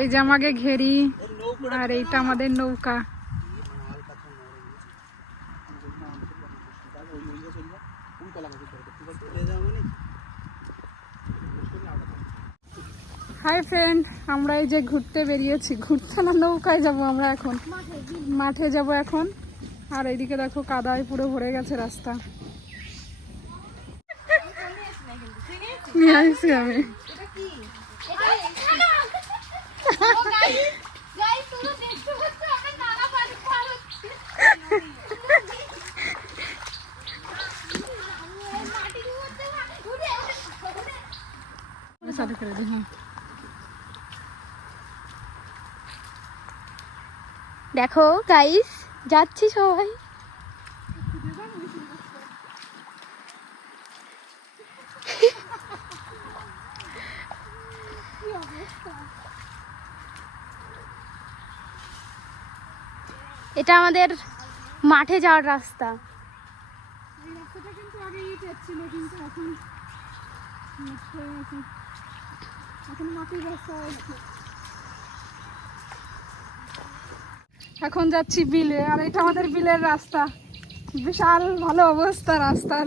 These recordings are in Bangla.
এই যে আমাকে ঘেরি, আর এইটা আমাদের নৌকা। হাই ফ্রেন্ড আমরা এই যে ঘুরতে বেরিয়েছি। ঘুরতে না নৌকায় যাব আমরা এখন। মাঠে যাব এখন। আর এইদিকে দেখো কাদায় পুরো ভরে গেছে রাস্তা নিয়ে আসছি আমি ও guys, guys, তোমরা দেখতে পাচ্ছ আমরা নালা পানি পার হচ্ছি। মাটির মধ্যে উঠে, উঠে, উঠে। চালু করে দিই হ্যাঁ দেখো গাইস যাচ্ছি সবাই এটা আমাদের মাঠে যাওয়ার রাস্তা। এখন যাচ্ছি বিলে, আর এটা আমাদের বিলের রাস্তা। বিশাল ভালো অবস্থা রাস্তার।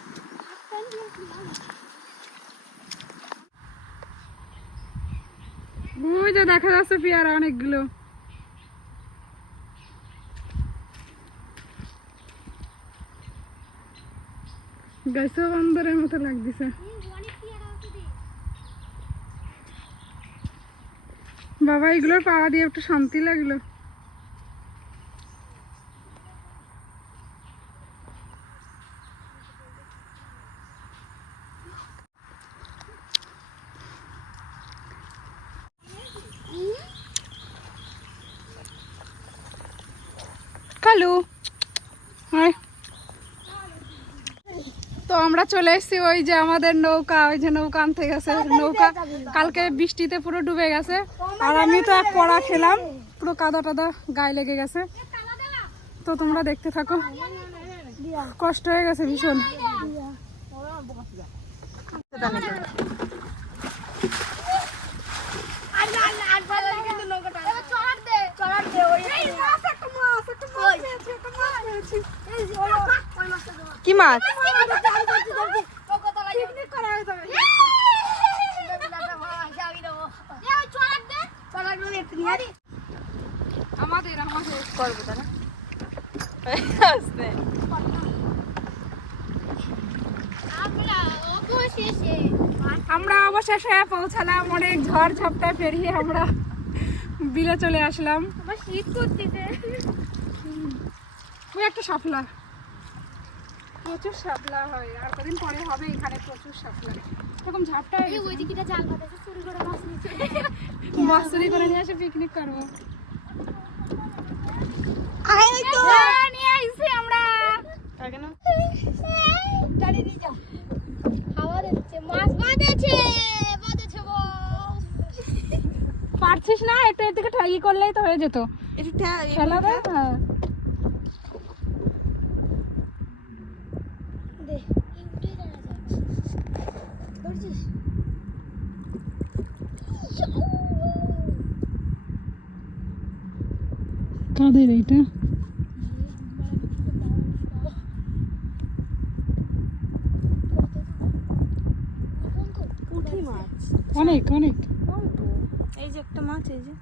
যে দেখা যাচ্ছে পেয়ারা অনেকগুলো। গাছও বান্দরের মতো লাগতেছে। বাবা, এগুলোর পাওয়া দিয়ে একটু শান্তি লাগল। হাই। তো আমরা চলে এসেছি ওই যে আমাদের নৌকা, ওই যে নৌকা আনতে গেছে। নৌকা কালকে বৃষ্টিতে পুরো ডুবে গেছে। আর আমি তো এক পড়া খেলাম, পুরো কাদা টাদা গায়ে লেগে গেছে। তো তোমরা দেখতে থাকো। কষ্ট হয়ে গেছে ভীষণ। মাছ। আমাদের আমাদের করব তারা আমরা অবশেষে পৌঁছালাম অনেক ঝড় ঝাপটা পেরিয়ে আমরা বিলে চলে আসলাম। শীত করতেছে। ওই একটা শাপলা প্রচুর শাপলা হয়। আর কদিন পরে হবে এখানে প্রচুর শাপলা। এরকম ঝাপটা হয়ে গেছে। ওই দিকে জাল পাতাছে চুরি করে মাছ নিচ্ছে মাছ চুরি করে নিয়ে এসে পিকনিক করব। হ্যাঁ, নিয়ে আইছি আমরা। কেন? হাওয়া দিচ্ছে মাছ বাঁধেছে বাঁধেছে পারছিস না? একটু এর থেকে ঠাগি করলেই তো হয়ে যেত। একটু ঠ্যা- খেলা ধরছিস কাদের এইটা অনেক অনেক এই যে একটা মাছ এই যে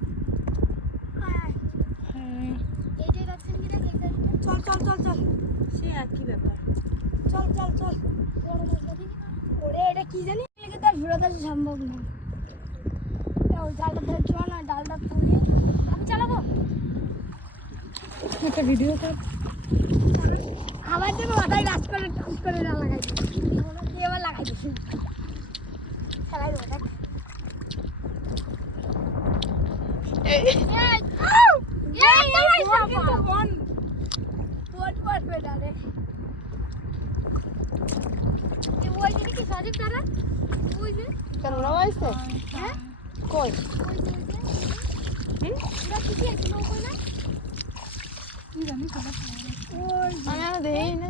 হ্যাঁ কি চল চল চল চল সে একই ব্যাপার চল চল চল বড় মাছ এটা কি জানি? লেগে তার ফেরত আসা সম্ভব না। এ, ওই জালটা ধরে চল না ডালটা পুড়িয়ে আমি চালাবো? একটা ভিডিও কর। আমার জন্য মাথায় রাজ করে টাচ করে না লাগাই দিয়ে এবার লাগাই দিছি খেলাই দেবো দেখ। সাজিক তারা ওই যে। কেমন হয়েছে হ্যাঁ। কই? ওই যে হুম? ওরা কি কি আছে না? ওখানে কি জানি ওই আমি দেই না